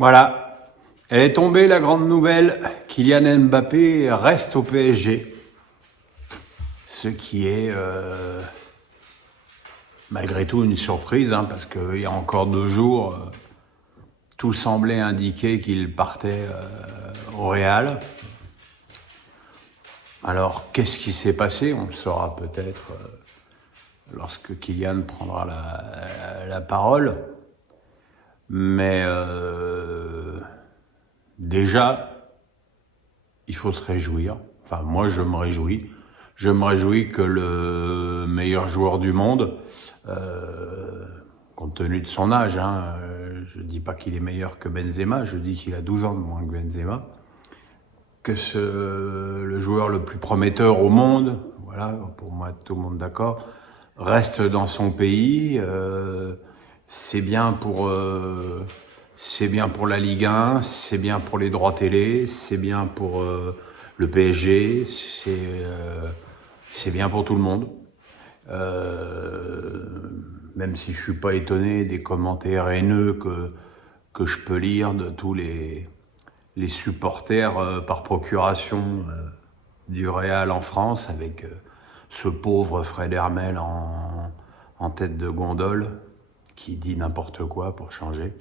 Voilà, elle est tombée la grande nouvelle, Kylian Mbappé reste au PSG, ce qui est malgré tout une surprise, parce qu'il y a encore 2 jours, tout semblait indiquer qu'il partait au Real. Alors qu'est-ce qui s'est passé? On le saura peut-être lorsque Kylian prendra la parole, mais déjà, il faut se réjouir. Enfin, moi, je me réjouis. Je me réjouis que le meilleur joueur du monde, compte tenu de son âge, je dis pas qu'il est meilleur que Benzema, je dis qu'il a 12 ans de moins que Benzema, que le joueur le plus prometteur au monde, voilà, pour moi, tout le monde d'accord, reste dans son pays. C'est bien pour la Ligue 1, c'est bien pour les droits télé, c'est bien pour le PSG, c'est bien pour tout le monde. Même si je suis pas étonné des commentaires haineux que je peux lire de tous les supporters par procuration du Real en France, avec ce pauvre Fred Hermel en tête de gondole, qui dit n'importe quoi pour changer.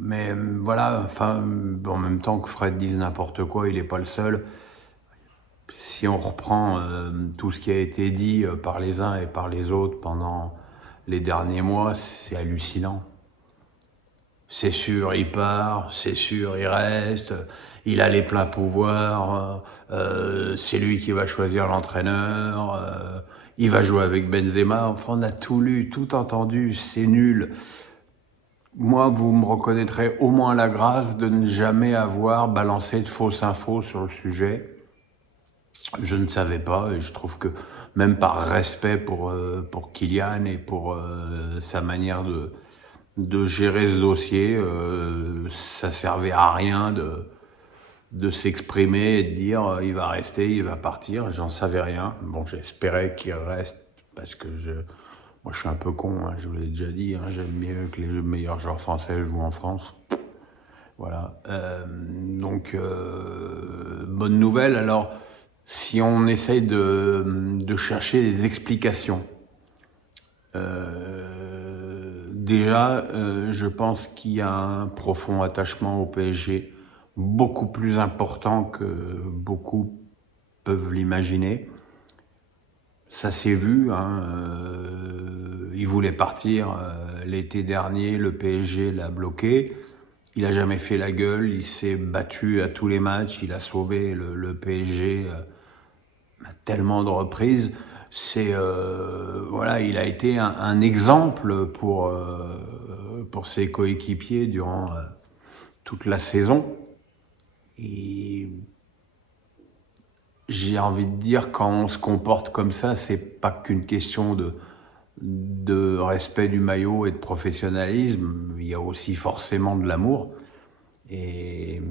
Mais voilà, enfin, en même temps que Fred dise n'importe quoi, il n'est pas le seul. Si on reprend tout ce qui a été dit par les uns et par les autres pendant les derniers mois, c'est hallucinant. C'est sûr, il part, c'est sûr, il reste, il a les pleins pouvoirs, c'est lui qui va choisir l'entraîneur, il va jouer avec Benzema. Enfin, on a tout lu, tout entendu, c'est nul. Moi, vous me reconnaîtrez au moins la grâce de ne jamais avoir balancé de fausses infos sur le sujet. Je ne savais pas, et je trouve que même par respect pour Kylian et pour sa manière de gérer ce dossier, ça servait à rien de s'exprimer et de dire il va rester, il va partir. J'en savais rien. Bon, j'espérais qu'il reste parce que moi je suis un peu con, je vous l'ai déjà dit, j'aime mieux que les meilleurs joueurs français jouent en France. Voilà. Donc bonne nouvelle. Alors si on essaye de chercher des explications, déjà, je pense qu'il y a un profond attachement au PSG, beaucoup plus important que beaucoup peuvent l'imaginer. Ça s'est vu, il voulait partir l'été dernier, le PSG l'a bloqué. Il a jamais fait la gueule, il s'est battu à tous les matchs, il a sauvé le PSG à tellement de reprises. Voilà, il a été un exemple pour ses coéquipiers durant toute la saison. Et j'ai envie de dire, quand on se comporte comme ça, c'est pas qu'une question de respect du maillot et de professionnalisme. Il y a aussi forcément de l'amour. Et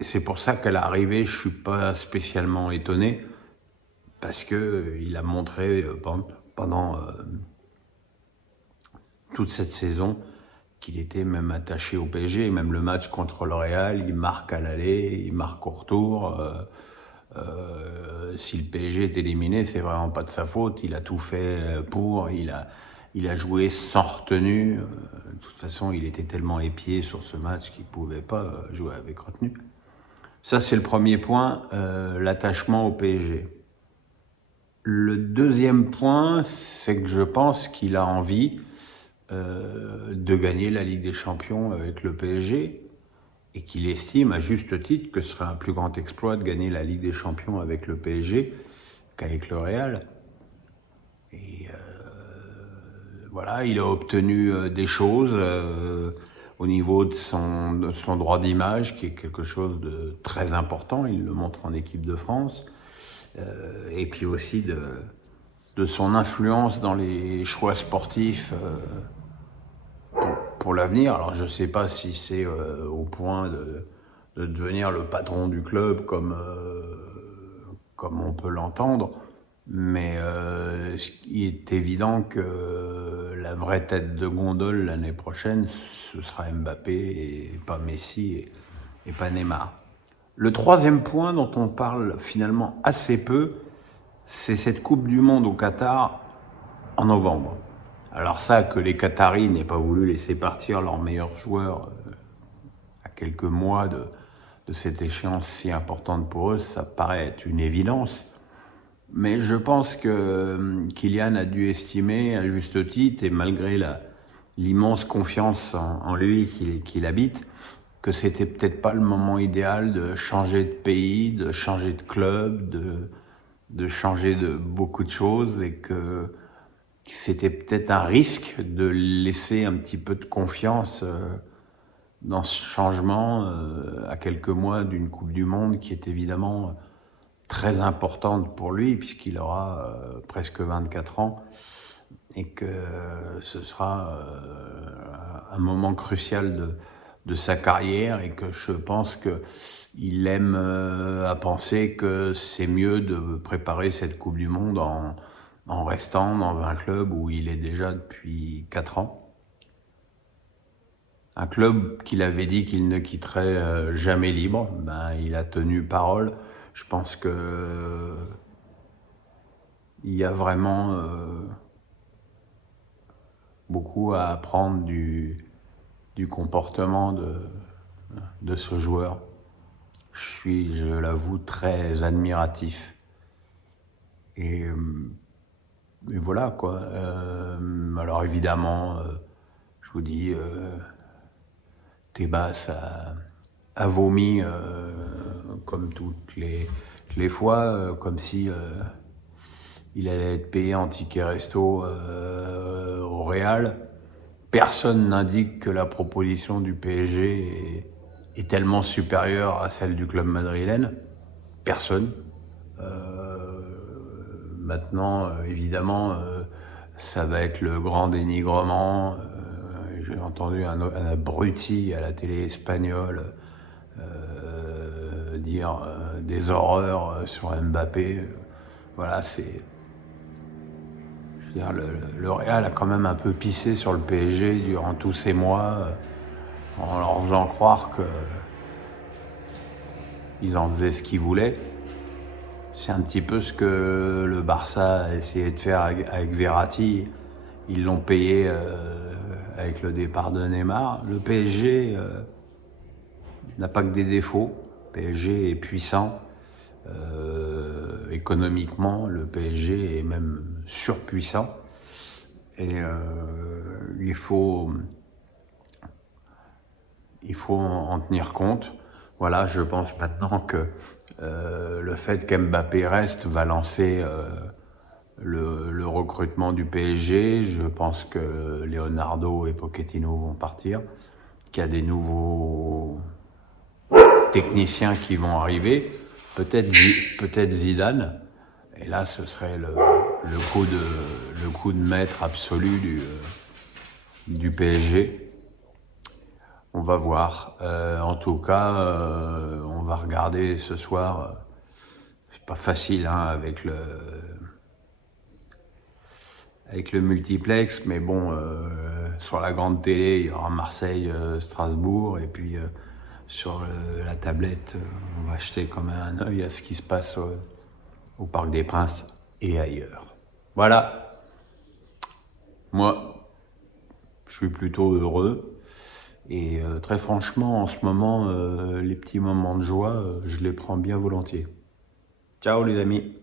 c'est pour ça qu'à l'arrivée, je suis pas spécialement étonné, parce que il a montré pendant toute cette saison qu'il était même attaché au PSG. Et même le match contre le Real, il marque à l'aller, il marque au retour. Si le PSG est éliminé, c'est vraiment pas de sa faute. Il a tout fait pour. Il a joué sans retenue. De toute façon, il était tellement épié sur ce match qu'il pouvait pas jouer avec retenue. Ça, c'est le premier point, l'attachement au PSG. Le deuxième point, c'est que je pense qu'il a envie de gagner la Ligue des Champions avec le PSG, et qu'il estime à juste titre que ce serait un plus grand exploit de gagner la Ligue des Champions avec le PSG qu'avec le Real. Et voilà, il a obtenu des choses au niveau de son droit d'image, qui est quelque chose de très important. Il le montre en équipe de France. Et puis aussi de son influence dans les choix sportifs pour l'avenir. Alors je ne sais pas si c'est au point de devenir le patron du club comme on peut l'entendre, Mais il est évident que la vraie tête de gondole l'année prochaine, ce sera Mbappé et pas Messi et pas Neymar. Le troisième point dont on parle finalement assez peu, c'est cette Coupe du Monde au Qatar en novembre. Alors ça, que les Qataris n'aient pas voulu laisser partir leurs meilleurs joueurs à quelques mois de cette échéance si importante pour eux, ça paraît être une évidence. Mais je pense que Kylian a dû estimer, à juste titre, et malgré l'immense confiance en lui qu'il habite, que c'était peut-être pas le moment idéal de changer de pays, de changer de club, de changer de beaucoup de choses, et que c'était peut-être un risque de laisser un petit peu de confiance dans ce changement à quelques mois d'une Coupe du Monde qui est évidemment très importante pour lui, puisqu'il aura presque 24 ans, et que ce sera un moment crucial de sa carrière, et que je pense qu'il aime à penser que c'est mieux de préparer cette Coupe du Monde en restant dans un club où il est déjà depuis 4 ans. Un club qu'il avait dit qu'il ne quitterait jamais libre, il a tenu parole. Je pense que il y a vraiment beaucoup à apprendre du comportement de ce joueur. Je suis, je l'avoue, très admiratif. Et voilà quoi. Alors évidemment, je vous dis, Tebas a vomi comme toutes les fois, comme si il allait être payé en ticket resto au Real. Personne n'indique que la proposition du PSG est tellement supérieure à celle du club madrilène. Personne. Maintenant, évidemment, ça va être le grand dénigrement. J'ai entendu un abruti à la télé espagnole dire des horreurs sur Mbappé. Voilà, c'est... Je veux dire, le Real a quand même un peu pissé sur le PSG durant tous ces mois, en leur faisant croire qu'ils en faisaient ce qu'ils voulaient. C'est un petit peu ce que le Barça a essayé de faire avec Verratti. Ils l'ont payé avec le départ de Neymar. Le PSG n'a pas que des défauts. Le PSG est puissant. Économiquement, le PSG est même surpuissant. Et il faut en tenir compte. Voilà, je pense maintenant que le fait qu'Mbappé reste va lancer le recrutement du PSG. Je pense que Leonardo et Pochettino vont partir, qu'il y a des nouveaux techniciens qui vont arriver, peut-être Zidane, et là ce serait le coup de maître absolu du PSG. On va voir. En tout cas, on va regarder ce soir. C'est pas facile avec le multiplex, mais bon, sur la grande télé, il y aura Marseille, Strasbourg, et puis sur la tablette, on va jeter comme un œil à ce qui se passe au Parc des Princes et ailleurs. Voilà. Moi, je suis plutôt heureux. Et très franchement, en ce moment, les petits moments de joie, je les prends bien volontiers. Ciao les amis.